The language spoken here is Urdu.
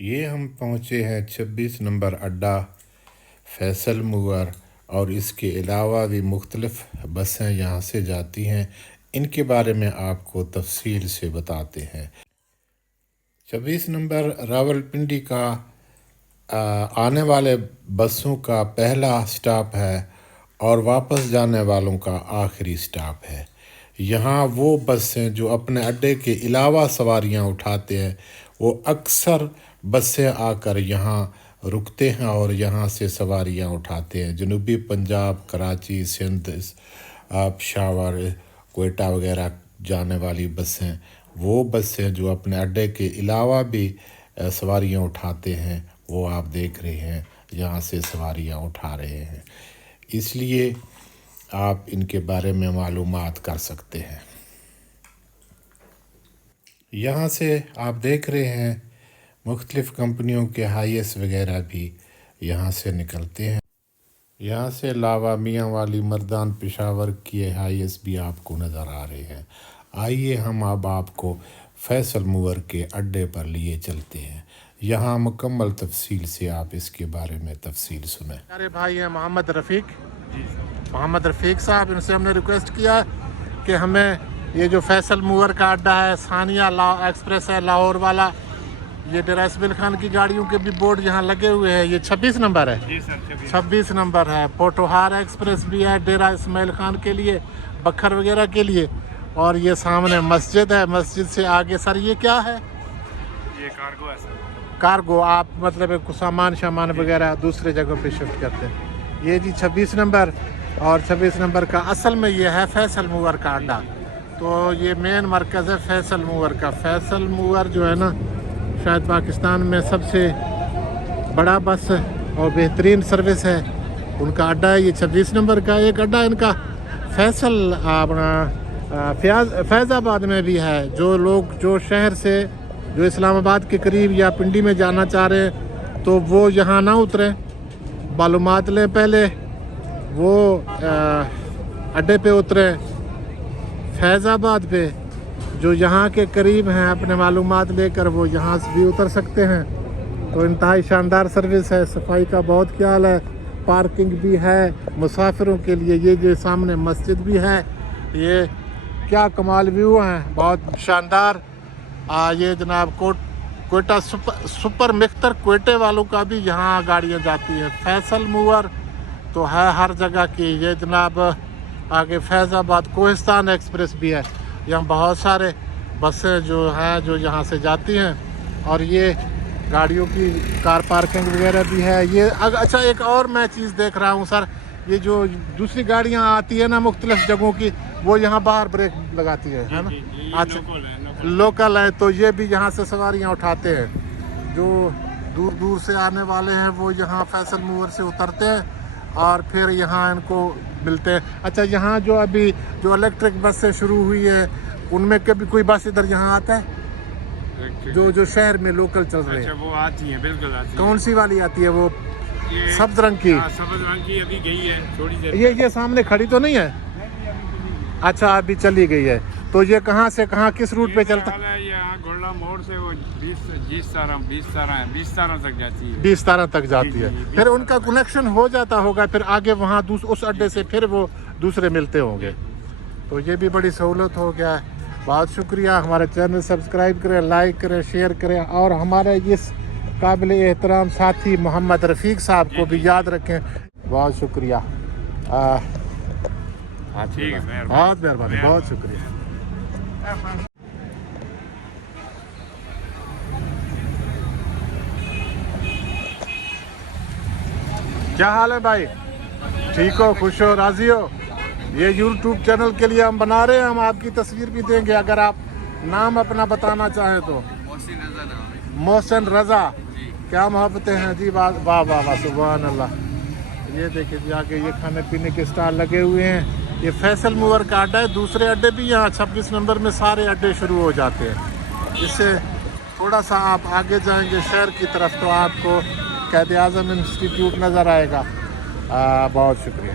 یہ ہم پہنچے ہیں 26 نمبر اڈا فیصل موور، اور اس کے علاوہ بھی مختلف بسیں یہاں سے جاتی ہیں۔ ان کے بارے میں آپ کو تفصیل سے بتاتے ہیں۔ 26 نمبر راولپنڈی کا آنے والے بسوں کا پہلا سٹاپ ہے اور واپس جانے والوں کا آخری سٹاپ ہے۔ یہاں وہ بسیں جو اپنے اڈے کے علاوہ سواریاں اٹھاتے ہیں، وہ اکثر بسیں آ کر یہاں رکتے ہیں اور یہاں سے سواریاں اٹھاتے ہیں۔ جنوبی پنجاب، کراچی، سندھ، پشاور، کوئٹہ وغیرہ جانے والی بسیں، وہ بسیں جو اپنے اڈے کے علاوہ بھی سواریاں اٹھاتے ہیں، وہ آپ دیکھ رہے ہیں یہاں سے سواریاں اٹھا رہے ہیں۔ اس لیے آپ ان کے بارے میں معلومات کر سکتے ہیں۔ یہاں سے آپ دیکھ رہے ہیں مختلف کمپنیوں کے ہائیس وغیرہ بھی یہاں سے نکلتے ہیں۔ یہاں سے علاوہ میاں والی مردان پشاور کی ہائیس بھی آپ کو نظر آ رہے ہیں۔ آئیے ہم اب آپ کو فیصل موور کے اڈے پر لیے چلتے ہیں۔ یہاں مکمل تفصیل سے آپ اس کے بارے میں تفصیل سنیں۔ ہمارے بھائی ہیں محمد رفیق صاحب، ان سے ہم نے ریکویسٹ کیا کہ ہمیں یہ جو فیصل موور کا اڈا ہے، ثانیہ ایکسپریس ہے لاہور والا، یہ ڈیرہ اسماعیل خان کی گاڑیوں کے بھی بورڈ یہاں لگے ہوئے ہیں۔ یہ 26 نمبر ہے، 26 نمبر ہے۔ پوٹوہار ایکسپریس بھی ہے ڈیرہ اسماعیل خان کے لیے، بکھر وغیرہ کے لیے۔ اور یہ سامنے مسجد ہے، مسجد سے آگے سر یہ کیا ہے؟ یہ کارگو ہے سر۔ کارگو، آپ مطلب سامان وغیرہ دوسرے جگہوں پہ شفٹ کرتے ہیں۔ یہ جی 26 نمبر، اور 26 نمبر کا اصل میں یہ ہے فیصل موور کا اڈا۔ تو یہ مین مرکز ہے فیصل موور کا۔ فیصل موور جو ہے نا، شاید پاکستان میں سب سے بڑا بس اور بہترین سروس ہے، ان کا اڈا ہے یہ 26 نمبر کا۔ ایک اڈا ان کا فیصل فیض آباد میں بھی ہے۔ جو لوگ جو شہر سے جو اسلام آباد کے قریب یا پنڈی میں جانا چاہ رہے ہیں تو وہ یہاں نہ اتریں، معلومات لیں پہلے، وہ اڈے پہ اتریں فیض آباد پہ۔ جو یہاں کے قریب ہیں اپنے معلومات لے کر وہ یہاں سے بھی اتر سکتے ہیں۔ تو انتہائی شاندار سروس ہے، صفائی کا بہت خیال ہے، پارکنگ بھی ہے مسافروں کے لیے۔ یہ جو سامنے مسجد بھی ہے، یہ کیا کمال ویو ہیں، بہت شاندار۔ یہ جناب کوئٹہ سپر مختر کوئٹے والوں کا بھی یہاں گاڑیاں جاتی ہیں۔ فیصل موور تو ہے ہر جگہ کی۔ یہ جناب آگے فیض آباد کوہستان ایکسپریس بھی ہے۔ یہاں بہت سارے بسیں جو ہیں جو یہاں سے جاتی ہیں، اور یہ گاڑیوں کی کار پارکنگ وغیرہ بھی ہے۔ یہ اچھا، ایک اور میں چیز دیکھ رہا ہوں سر، یہ جو دوسری گاڑیاں آتی ہیں نا مختلف جگہوں کی، وہ یہاں باہر بریک لگاتی ہے نا۔ اچھا، لوکل ہے، تو یہ بھی یہاں سے سواریاں اٹھاتے ہیں۔ جو دور دور سے آنے والے ہیں وہ یہاں فیصل موور سے اترتے ہیں اور پھر یہاں ان کو ملتے ہیں۔ اچھا، یہاں جو ابھی جو الیکٹرک بس سے شروع ہوئی ہے، ان میں کبھی کوئی بس ادھر یہاں آتا ہے جو شہر میں لوکل چل رہے ہیں؟ وہ آتی ہیں، بالکل آتی ہیں۔ کون سی والی آتی ہے؟ وہ سبز رنگ کی؟ سبز رنگ کی ابھی گئی ہے تھوڑی دیر۔ یہ سامنے کھڑی تو نہیں ہے؟ اچھا، ابھی چلی گئی ہے۔ تو یہ کہاں سے کہاں کس روٹ پہ چلتا ہے؟ یہاں گولڈا موڑ سے وہ 20 تارہ تک جاتی ہے۔ 20 تارہ تک جاتی ہے۔ پھر ان کا کنیکشن ہو جاتا ہوگا، پھر آگے وہاں اس اڈے سے پھر وہ دوسرے ملتے ہوں گے۔ تو یہ بھی بڑی سہولت ہو گیا ہے۔ بہت شکریہ۔ ہمارے چینل سبسکرائب کریں، لائک کریں، شیئر کریں، اور ہمارے اس قابل احترام ساتھی محمد رفیق صاحب کو بھی یاد رکھیں۔ بہت شکریہ، بہت مہربانی، بہت شکریہ۔ کیا حال ہے بھائی؟ ٹھیک ہو، خوش ہو، راضی ہو؟ یہ یوٹیوب چینل کے لیے ہم بنا رہے ہیں، ہم آپ کی تصویر بھی دیں گے اگر آپ نام اپنا بتانا چاہیں تو۔ محسن رضا، کیا محبتیں ہیں جی، واہ واہ واہ، سبحان اللہ۔ یہ دیکھیں جی، آگے یہ کھانے پینے کے اسٹال لگے ہوئے ہیں۔ یہ فیصل موور کا اڈا ہے۔ دوسرے اڈے بھی یہاں 26 نمبر میں سارے اڈے شروع ہو جاتے ہیں۔ اس سے تھوڑا سا آپ آگے جائیں گے شہر کی طرف تو آپ کو قائد اعظم انسٹیٹیوٹ نظر آئے گا۔ بہت شکریہ۔